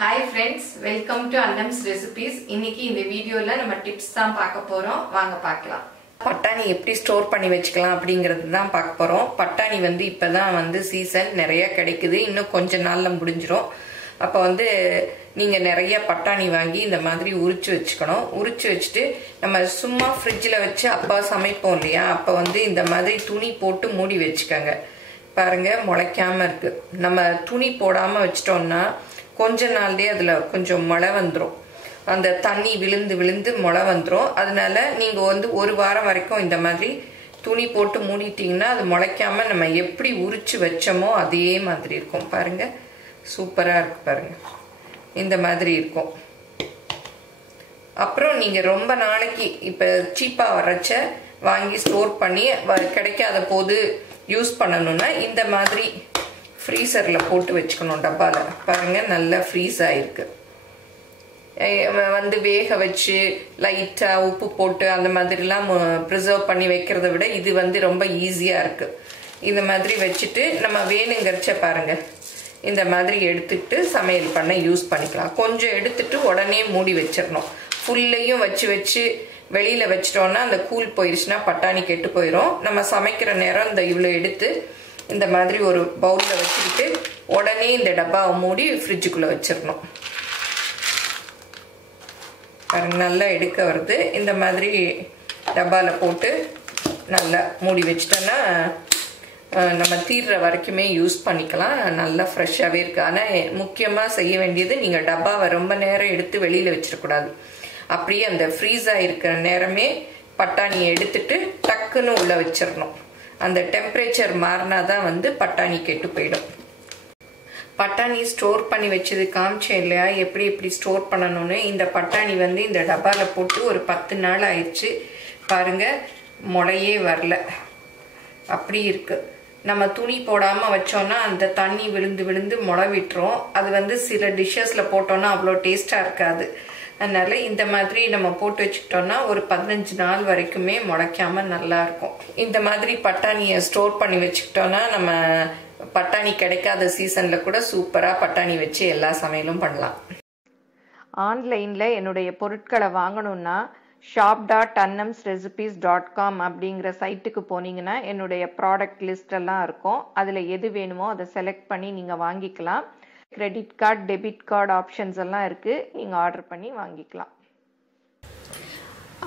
Hi friends, welcome to Annams recipes. இன்னைக்கு இந்த வீடியோல நம்ம டிப்ஸ் தான் பார்க்க போறோம். வாங்க பார்க்கலாம். பட்டாணி எப்படி ஸ்டோர் பண்ணி வெச்சுக்கலாம் அப்படிங்கிறது தான் பார்க்க போறோம். பட்டாணி இப்பதான் சீசன் நிறைய கிடைக்குது. இன்னும் கொஞ்ச நாள்ல முடிஞ்சிரும். அப்ப நீங்க நிறைய பட்டாணி வாங்கி இந்த மாதிரி உரிச்சு வெச்சுக்கணும். உரிச்சு வெச்சிட்டு நம்ம சும்மா ஃப்ரிட்ஜ்ல வச்சு அப்பா சமைப்போம் இல்லையா? அப்ப இந்த மாதிரி துணி போட்டு மூடி வெச்சுக்கங்க. பாருங்க முளைக்காம இருக்கு. நம்ம துணி போடாம வச்சிட்டோம்னா கொஞ்ச நாள்லயே அதுல கொஞ்சம் முளை வந்துரும். அந்த தண்ணி விழுந்து விழுந்து முளை வந்துரும். அதனால நீங்க ஒரு வாரம் வரைக்கும் இந்த மாதிரி துணி போட்டு மூடிட்டீங்கன்னா அது முளைக்காம நம்ம எப்படி உரிச்சு வச்சோமோ அதே மாதிரி இருக்கும். பாருங்க சூப்பரா இருக்கு பாருங்க. இந்த மாதிரி இருக்கும். அப்புறம் நீங்க ரொம்ப நாளைக்கு இப்ப சீப்பா வரச்ச வாங்கி ஸ்டோர் பண்ணி கிடைக்காத போது யூஸ் பண்ணணும்னா இந்த மாதிரி ஃப்ரீசர்ல போட்டு வச்சுக்கணும். டப்பால பாருங்க நல்லா ஃப்ரீஸ் ஆயிருக்கு. வேக வச்சு லைட்டா உப்பு போட்டு அந்த மாதிரிலாம் ப்ரிசர்வ் பண்ணி வைக்கிறத விட இது ரொம்ப ஈஸியா இருக்கு. இந்த மாதிரி வச்சுட்டு நம்ம வேணுங்கிறச்ச பாருங்க இந்த மாதிரி எடுத்துட்டு சமையல் பண்ண யூஸ் பண்ணிக்கலாம். கொஞ்சம் எடுத்துட்டு உடனே மூடி வச்சிடணும். ஃபுல்லையும் வச்சு வெளியில வச்சிட்டோம்னா அந்த கூல் போயிருச்சுன்னா பட்டாணி கெட்டு போயிடும். நம்ம சமைக்கிற நேரம் இந்த இவ்வளோ எடுத்து இந்த மாதிரி ஒரு பவுல்ல வச்சுக்கிட்டு உடனே இந்த டப்பாவை மூடி ஃப்ரிட்ஜுக்குள்ள வச்சிடணும். நல்லா எடுக்க வருது. இந்த மாதிரி டப்பால போட்டு நல்லா மூடி வச்சிட்டோம்னா நம்ம தீர்ற வரைக்குமே யூஸ் பண்ணிக்கலாம். நல்லா ஃப்ரெஷ்ஷாகவே இருக்கு. ஆனால் முக்கியமாக செய்ய வேண்டியது நீங்கள் டப்பாவை ரொம்ப நேரம் எடுத்து வெளியில் வச்சிடக்கூடாது. அப்படியே அந்த ஃப்ரீஸ் ஆகிருக்கிற நேரமே பட்டாணியை எடுத்துட்டு டக்குன்னு உள்ள வச்சிடணும். அந்த டெம்பரேச்சர் மாறினாதான் பட்டாணி கெட்டு போயிடும். பட்டாணி ஸ்டோர் பண்ணி வச்சது காமிச்சேன் இல்லையா எப்படி ஸ்டோர் பண்ணணும்னு. இந்த பட்டாணி இந்த டப்பால போட்டு ஒரு 10 நாள் ஆயிடுச்சு. பாருங்க முளையே வரல, அப்படி இருக்கு. நம்ம துணி போடாம வச்சோம்னா அந்த தண்ணி விழுந்து விழுந்து முளை விட்டுரும். அது சில டிஷ்ஷஸ்ல போட்டோம்னா அவ்வளோ டேஸ்டா இருக்காது. அதனால இந்த மாதிரி நம்ம போட்டு வச்சுக்கிட்டோம்னா ஒரு 15 நாள் வரைக்குமே முளைக்காம நல்லா இருக்கும். இந்த மாதிரி பட்டாணியை ஸ்டோர் பண்ணி வச்சுக்கிட்டோம்னா நம்ம பட்டாணி கிடைக்காத சீசன்ல கூட சூப்பரா பட்டாணி வச்சு எல்லா சமையலும் பண்ணலாம். ஆன்லைன்ல என்னுடைய பொருட்களை வாங்கணும்னா shop.annamsrecipes.com அப்படிங்கிற சைட்டுக்கு போனீங்கன்னா என்னுடைய ப்ராடக்ட் லிஸ்ட் எல்லாம் இருக்கும். அதுல எது வேணுமோ அதை செலக்ட் பண்ணி நீங்க வாங்கிக்கலாம். Credit card, debit card options எல்லாம் இருக்கு. நீங்க ஆர்டர் பண்ணி வாங்கிக்கலாம்.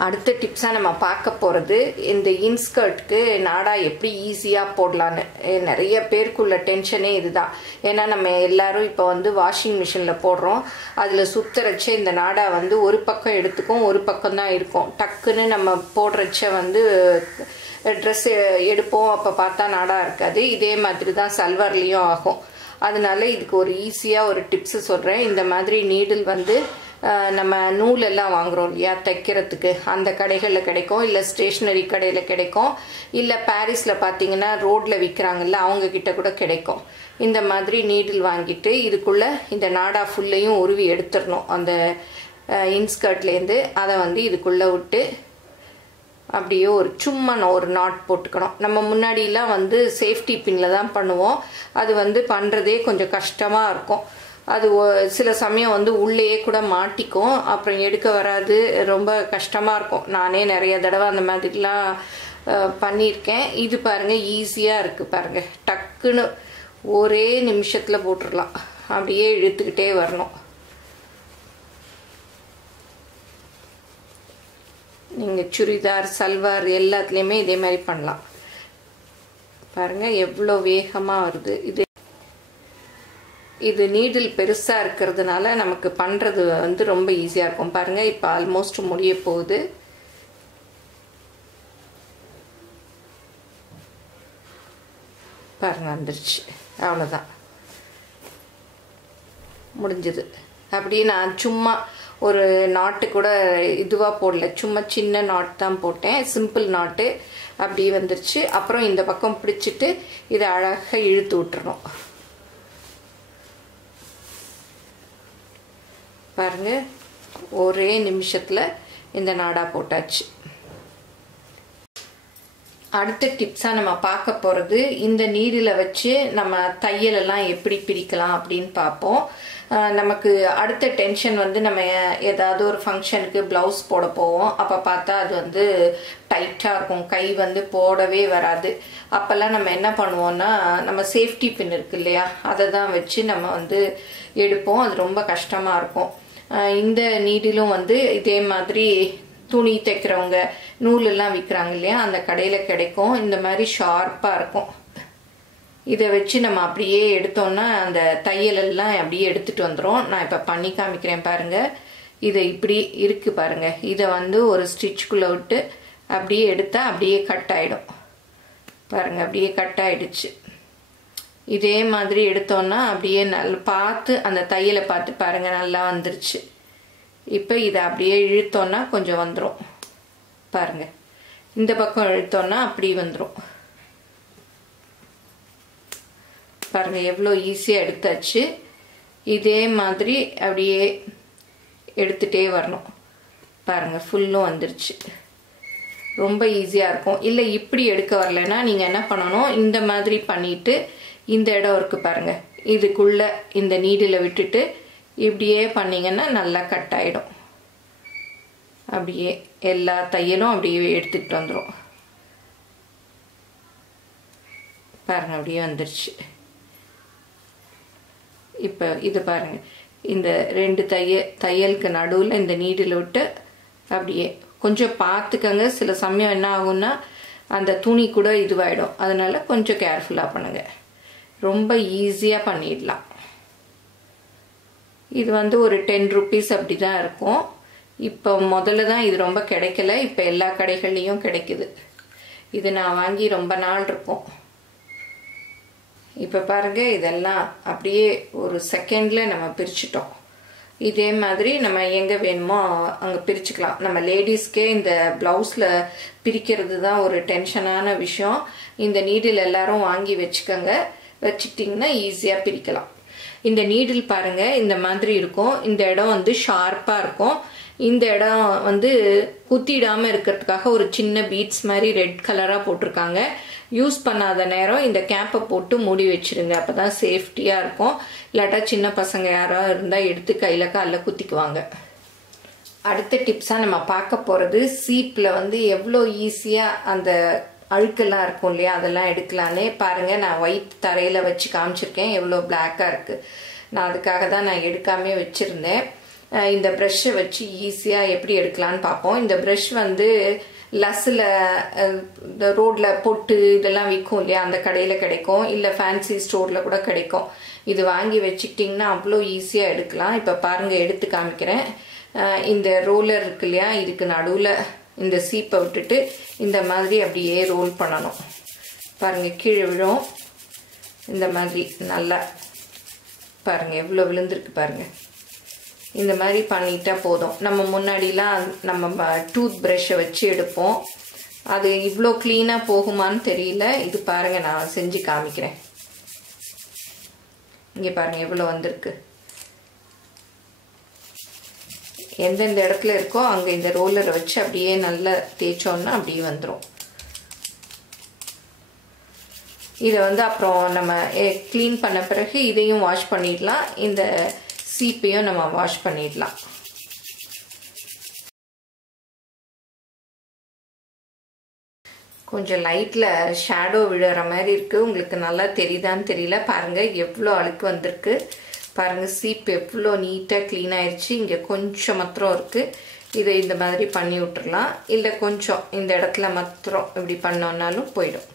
அடுத்த டிப்ஸா நம்ம பார்க்க போறது இந்த இன்ஸ்கர்ட்க்கு நாடா எப்படி ஈஸியா போடலான்னு. நிறைய பேருக்குள்ள டென்ஷனே இதுதான். ஏன்னா நம்ம எல்லாரும் இப்போ வாஷிங் மிஷின்ல போடுறோம். அதுல சுத்தரச்ச இந்த நாடா ஒரு பக்கம் எடுத்துக்கும், ஒரு பக்கம் தான் இருக்கும். டக்குன்னு நம்ம போடுறச்ச ட்ரெஸ் எடுப்போம், அப்ப பார்த்தா நாடா இருக்காது. இதே மாதிரி தான் சல்வார்லயும் ஆகும். அதனால இதுக்கு ஒரு ஈஸியா ஒரு டிப்ஸ் சொல்றேன். இந்த மாதிரி நீடில் நம்ம நூல் எல்லாம் வாங்குறோம் இல்லையா தைக்கிறதுக்கு, அந்த கடைகளில் கிடைக்கும். இல்லை ஸ்டேஷ்னரி கடையில் கிடைக்கும். இல்லை பாரிஸில் பார்த்தீங்கன்னா ரோட்ல விற்கிறாங்கல்ல அவங்க கிட்ட கூட கிடைக்கும். இந்த மாதிரி நீடில் வாங்கிட்டு இதுக்குள்ள இந்த நாடா ஃபுல்லையும் உருவி எடுத்துடணும். அந்த இன்ஸ்கர்ட்லேருந்து அதை இதுக்குள்ள விட்டு அப்படியே சும்மா ஒரு நாட் போட்டுக்கணும். நம்ம முன்னாடிலாம் சேஃப்டி பின்ல தான் பண்ணுவோம். அது பண்றதே கொஞ்சம் கஷ்டமா இருக்கும். அது சில சமயம் உள்ளேயே கூட மாட்டிக்கும், அப்புறம் எடுக்க வராது, ரொம்ப கஷ்டமா இருக்கும். நானே நிறைய தடவை அந்த மாதிரிலாம் பண்ணியிருக்கேன். இது பாருங்க ஈஸியா இருக்கு பாருங்க. டக்குன்னு ஒரே நிமிஷத்துல போட்டுடலாம். அப்படியே இழுத்துக்கிட்டே வரணும். நீங்க சுடிதார், சல்வார் எல்லாத்துலயுமே இதே மாதிரி பண்ணலாம். பாருங்க எவ்வளோ வேகமா வருது. இது நீடில் பெருசா இருக்கிறதுனால நமக்கு பண்றது ரொம்ப ஈஸியா இருக்கும். பாருங்க இப்ப ஆல்மோஸ்ட் முடிய போகுது. பாருங்க வந்துருச்சு. அவ்வளவுதான், முடிஞ்சது. அப்படியே நான் சும்மா ஒரு நாட்டு கூட இதுவா போடல, சும்மா சின்ன நாட் தான் போட்டேன். சிம்பிள் நாட்டு அப்படியே வந்துருச்சு. அப்புறம் இந்த பக்கம் பிடிச்சிட்டு இதை அழகா இழுத்து விட்டுறணும். பாருங்க ஒரே நிமிஷத்துல இந்த நாடா போட்டாச்சு. அடுத்த டிப்ஸா நம்ம பார்க்க போறது இந்த நீடில வச்சு நம்ம தையல் எல்லாம் எப்படி பிரிக்கலாம் அப்படின்னு பார்ப்போம். நமக்கு அடுத்த டென்ஷன் வந்து நம்ம ஏதாவது ஒரு ஃபங்க்ஷனுக்கு ப்ளவுஸ் போட போவோம். அப்போ பார்த்தா அது வந்து டைட்டாக இருக்கும், கை வந்து போடவே வராது. அப்போல்லாம் நம்ம என்ன பண்ணுவோம்னா நம்ம சேஃப்டி பின் இருக்கு இல்லையா, அதை தான் வச்சு நம்ம வந்து எடுப்போம். அது ரொம்ப கஷ்டமாக இருக்கும். இந்த நீடிலும் வந்து இதே மாதிரி துணி தைக்கிறவங்க நூலெல்லாம் விற்கிறாங்க இல்லையா, அந்த கடையில் கிடைக்கும். இந்த மாதிரி ஷார்ப்பாக இருக்கும். இதை வச்சு நம்ம அப்படியே எடுத்தோம்னா அந்த தையலெல்லாம் அப்படியே எடுத்துகிட்டு வந்துடும். நான் இப்போ பண்ணி காமிக்கிறேன் பாருங்கள். இதை இப்படி இருக்குது பாருங்கள். இதை வந்து ஒரு ஸ்டிச்சுக்குள்ளே விட்டு அப்படியே எடுத்தால் அப்படியே கட் ஆகிடும் பாருங்கள். அப்படியே கட் ஆகிடுச்சு. இதே மாதிரி எடுத்தோன்னா அப்படியே நல்லா பார்த்து அந்த தையலை பார்த்து பாருங்கள், நல்லா வந்துருச்சு. இப்போ இதை அப்படியே இழுத்தோன்னா கொஞ்சம் வந்துடும் பாருங்கள். இந்த பக்கம் இழுத்தோன்னா அப்படி வந்துடும் பாருங்கள். எவ்வளோ ஈஸியாக எடுத்தாச்சு. இதே மாதிரி அப்படியே எடுத்துகிட்டே வரணும் பாருங்கள். ஃபுல்லும் வந்துருச்சு. ரொம்ப ஈஸியாக இருக்கும். இல்லை இப்படி எடுக்க வரலைன்னா நீங்கள் என்ன பண்ணணும், இந்த மாதிரி பண்ணிவிட்டு இந்த இடம் இருக்குது பாருங்கள், இதுக்குள்ளே இந்த நீடில் விட்டுட்டு இப்படியே பண்ணிங்கன்னா நல்லா கட் ஆகிடும். அப்படியே எல்லா தையலும் அப்படியே எடுத்துக்கிட்டு வந்துடும் பாருங்கள். அப்படியே வந்துருச்சு. இப்போ இது பாருங்கள், இந்த ரெண்டு தையலுக்கு நடுவில் இந்த நீடில் விட்டு அப்படியே கொஞ்சம் பார்த்துக்கங்க. சில சமயம் என்ன ஆகும்னா அந்த துணி கூட இதுவாகிடும். அதனால் கொஞ்சம் கேர்ஃபுல்லாக பண்ணுங்கள். ரொம்ப ஈஸியாக பண்ணிடலாம். இது வந்து ஒரு 10 rupees அப்படி தான் இருக்கும். இப்போ முதல்ல தான் இது ரொம்ப கிடைக்கல, இப்போ எல்லா கடைகள்லேயும் கிடைக்குது. இது நான் வாங்கி ரொம்ப நாள் இருக்கும். இப்போ பாருங்கள், இதெல்லாம் அப்படியே ஒரு செகண்டில் நம்ம பிரிச்சுட்டோம். இதே மாதிரி நம்ம எங்கே வேணுமோ அங்கே பிரிச்சுக்கலாம். நம்ம லேடிஸ்க்கே இந்த ப்ளவுஸில் பிரிக்கிறது தான் ஒரு டென்ஷனான விஷயம். இந்த நீடில் எல்லாரும் வாங்கி வச்சுக்கோங்க. வச்சுட்டிங்கன்னா ஈஸியாக பிரிக்கலாம். இந்த நீடில் பாருங்கள் இந்த மாதிரி இருக்கும். இந்த இடம் வந்து ஷார்ப்பாக இருக்கும். இந்த இடம் வந்து குத்திடாமல் இருக்கிறதுக்காக ஒரு சின்ன பீட்ஸ் மாதிரி ரெட் கலராக போட்டிருக்காங்க. யூஸ் பண்ணாத நேரம் இந்த கேப்பை போட்டு மூடி வச்சிருங்க. அப்போ தான் சேஃப்டியாக இருக்கும். இல்லாட்டா சின்ன பசங்க யாராவது இருந்தால் எடுத்து கையில் காலில் குத்திக்குவாங்க. அடுத்த டிப்ஸாக நம்ம பார்க்க போகிறது சீப்பில் வந்து எவ்வளோ ஈஸியாக அந்த அழுக்கெல்லாம் இருக்கும் இல்லையா, அதெல்லாம் எடுக்கலான்னு பாருங்கள். நான் ஒயிட் தரையில் வச்சு காமிச்சிருக்கேன், எவ்வளோ பிளாக்காக இருக்குது. நான் அதுக்காக தான் நான் எடுக்காமே வச்சுருந்தேன். இந்த ப்ரஷ்ஷை வச்சு ஈஸியாக எப்படி எடுக்கலான்னு பார்ப்போம். இந்த ப்ரஷ் வந்து லஸ்ஸில் இந்த ரோட்டில் பொட்டு இதெல்லாம் விற்கும் இல்லையா, அந்த கடையில் கிடைக்கும். இல்லை ஃபேன்சி ஸ்டோரில் கூட கிடைக்கும். இது வாங்கி வச்சுக்கிட்டிங்கன்னா அவ்வளோ ஈஸியாக எடுக்கலாம். இப்போ பாருங்கள், எடுத்து காமிக்கிறேன். இந்த ரோலர் இருக்கு இல்லையா, இதுக்கு நடுவில் இந்த சீப்பை விட்டுட்டு இந்த மாதிரி அப்படியே ரோல் பண்ணணும் பாருங்கள். கீழே விழும். இந்த மாதிரி நல்லா பாருங்கள் எவ்வளோ விழுந்திருக்கு பாருங்கள். இந்த மாதிரி பண்ணிட்டா போதும். நம்ம முன்னாடிலாம் நம்ம டூத் ப்ரஷ்ஷை வச்சு எடுப்போம். அது இவ்வளோ க்ளீனாக போகுமான்னு தெரியல. இது பாருங்கள், நான் செஞ்சு காமிக்கிறேன். இங்கே பாருங்கள் எவ்வளோ வந்திருக்கு. எந்தெந்த இடத்துல இருக்கோ அங்கே இந்த ரோலரை வச்சு அப்படியே நல்லா தேய்ச்சோன்னா அப்படியே வந்துடும். இதை வந்து அப்புறம் நம்ம க்ளீன் பண்ண பிறகு இதையும் வாஷ் பண்ணிடலாம். இந்த சீப்பையும் நம்ம வாஷ் பண்ணிடலாம். கொஞ்சம் லைட்டில் ஷேடோ விழுற மாதிரி இருக்குது. உங்களுக்கு நல்லா தெரியுதான்னு தெரியல. பாருங்கள் எவ்வளோ அழுக்கு வந்திருக்கு பாருங்கள். சீப் எவ்வளோ நீட்டாக க்ளீன் ஆயிடுச்சு. இங்கே கொஞ்சம் மாத்திரம் இருக்குது. இதை இந்த மாதிரி பண்ணி விட்டுறலாம். இல்லை கொஞ்சம் இந்த இடத்துல மாத்திரம் இப்படி பண்ணோன்னாலும் போயிடும்.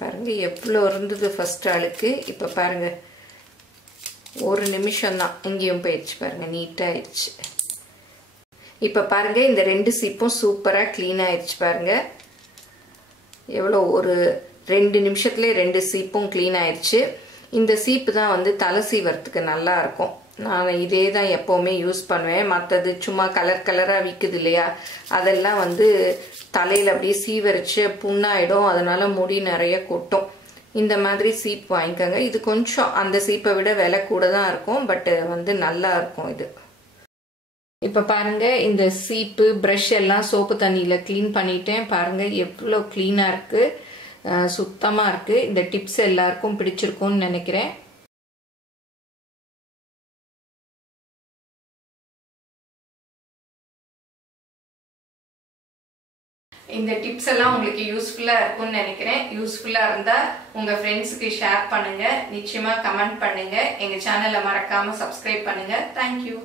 பாருங்கள் எவ்வளோ இருந்தது ஃபஸ்ட்டு அழுக்கு. இப்போ பாருங்கள் ஒரு நிமிஷம்தான் இங்கேயும் போயிடுச்சு பாருங்கள், நீட்டாக ஆயிடுச்சு. இப்போ பாருங்கள் இந்த ரெண்டு சீப்பும் சூப்பராக க்ளீன் ஆயிடுச்சு பாருங்கள். எவ்வளோ ஒரு 2 நிமிஷத்துலேயே 2 சீப்பும் க்ளீன் ஆயிடுச்சு. இந்த சீப்பு தான் வந்து தலை சீவறதுக்கு நல்லா இருக்கும். நான் இதே தான் எப்போவுமே யூஸ் பண்ணுவேன். மற்றது சும்மா கலர் கலராக விற்குது இல்லையா, அதெல்லாம் வந்து தலையில் அப்படியே சீவரிச்சு புண்ணாயிடும். அதனால முடி நிறைய கொட்டும். இந்த மாதிரி சீப் வாங்கிக்கோங்க. இது கொஞ்சம் அந்த சீப்பை விட விலை கூட தான் இருக்கும், பட் வந்து நல்லா இருக்கும் இது. இப்போ பாருங்கள் இந்த சீப்பு ப்ரஷ் எல்லாம் சோப்பு தண்ணியில் க்ளீன் பண்ணிட்டேன். பாருங்கள் எவ்வளோ க்ளீனாக இருக்குது, சுத்தமாக இருக்குது. இந்த டிப்ஸ் எல்லாருக்கும் பிடிச்சிருக்கும்னு நினைக்கிறேன். இந்த டிப்ஸ் எல்லாம் உங்களுக்கு யூஸ்ஃபுல்லா இருக்கும்னு நினைக்கிறேன். யூஸ்ஃபுல்லா இருந்தா உங்க ஃப்ரெண்ட்ஸ்க்கு ஷேர் பண்ணுங்க, நிச்சயமா கமெண்ட் பண்ணுங்க, எங்க சேனலை மறக்காம சப்ஸ்கிரைப் பண்ணுங்க. தேங்க்யூ.